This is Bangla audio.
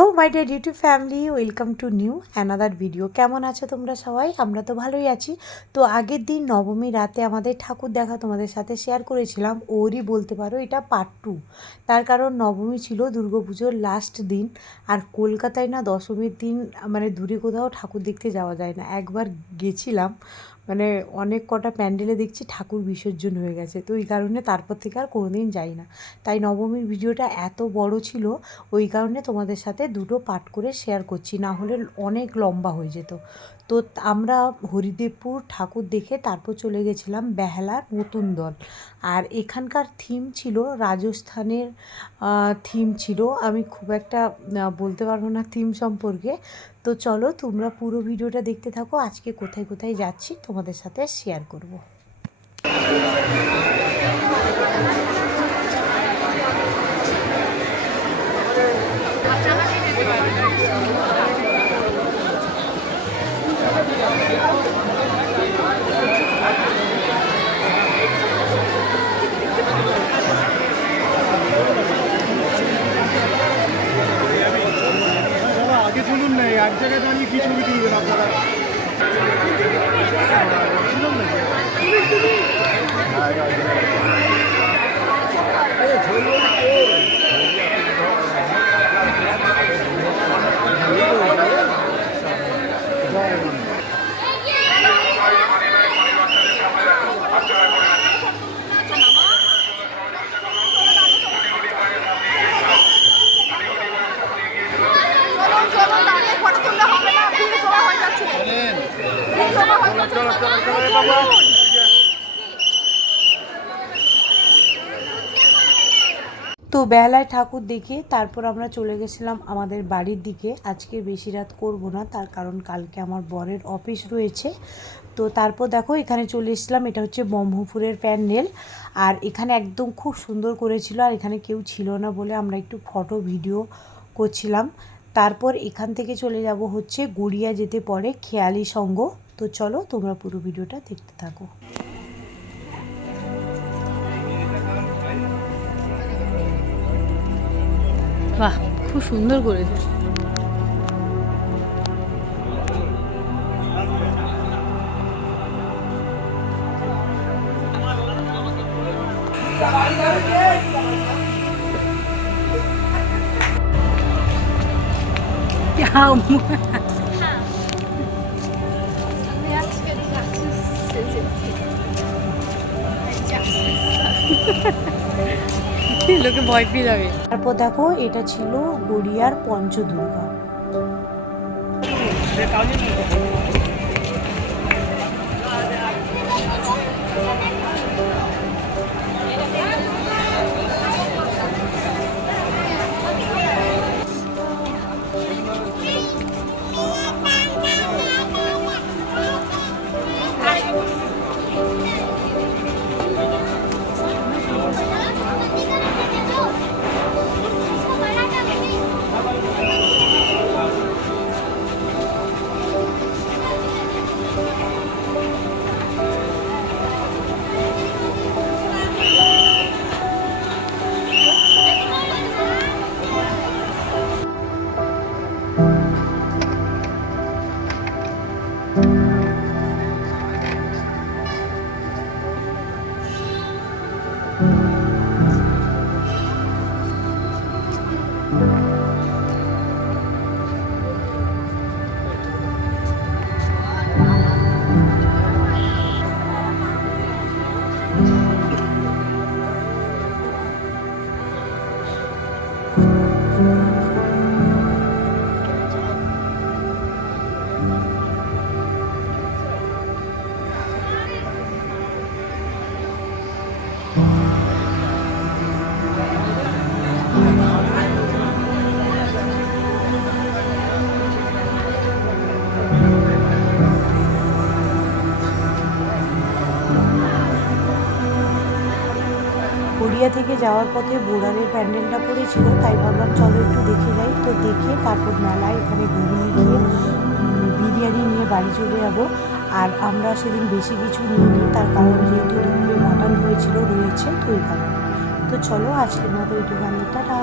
তো my dear YouTube family, welcome to new another video. কেমন আছো তোমরা সবাই? আমরা তো ভালোই আছি। তো আগের দিন নবমী রাতে আমাদের ঠাকুর দেখা তোমাদের সাথে শেয়ার করেছিলাম, ওরই বলতে পারো এটা পার্ট 2। তার কারণ নবমী ছিল দুর্গাপুজোর লাস্ট দিন, আর কলকাতায় না দশমীর দিন মানে দূরে কোথাও ঠাকুর দেখতে যাওয়া যায় না। একবার গেছিলাম, মানে অনেক কটা প্যান্ডেলে দেখছি ঠাকুর বিসর্জন হয়ে গেছে, তো এই কারণে তারপর থেকে আর কোনো দিন যাই না। তাই নবমীর ভিডিওটা এত বড় ছিল, ওই কারণে তোমাদের সাথে দুটো পার্ট করে শেয়ার করছি, না হলে অনেক লম্বা হয়ে যেত। তো আমরা হরিদেবপুর ঠাকুর দেখে তারপর চলে গেছিলাম বেহালা নতুন দল। আর এখানকার থিম ছিল রাজস্থানের থিম ছিল। আমি খুব একটা বলতে পারবো না থিম সম্পর্কে। তো চলো তোমরা পুরো ভিডিওটা দেখতে থাকো। আজকে কোথায় কোথায় যাচ্ছি তোমাদের সাথে শেয়ার করব। আগে শুনুন না, এক জায়গায় দাঁড়িয়ে কি ছবি তুলবেন আপনারা? তো বেলায় ঠাকুর দেখে তারপর আমরা চলে গেছিলাম আমাদের বাড়ির দিকে। আজকে বেশি রাত করব না, তার কারণ কালকে আমার বরের অফিস রয়েছে। তো তারপর দেখো এখানে চলে এসেছিলাম, এটা হচ্ছে ব্রহ্মপুরের প্যান্ডেল। আর এখানে একদম খুব সুন্দর করেছিল, আর এখানে কেউ ছিল না বলে আমরা একটু ফটো ভিডিও করছিলাম। তারপর এখান থেকে চলে যাব হচ্ছে গড়িয়া যেতে পড়ে খেয়ালি সঙ্গ। তো চলো তোমরা পুরো ভিডিওটা দেখতে থাকো। বাহ, খুব সুন্দর করেছে। লোকে ভয় পেয়ে যাবে। তারপর দেখো এটা ছিল গড়িয়ার পঞ্চদুর্গা। গড়িয়া থেকে যাওয়ার পথে বোড়ারের প্যান্ডেলটা পড়েছিল, তাই ভাবলাম চলো একটু দেখে যাই। তো দেখে তারপর মেলায় এখানে ঘুগনি দিয়ে বিরিয়ানি নিয়ে বাড়ি চলে যাবো। আর আমরা সেদিন বেশি কিছু নিইনি, তার কারণ যেহেতু দুপুরে মাটন হয়েছিল রয়েছে, তো এই কারণে। তো চলো আজকের মতো একটুখানি টাটা।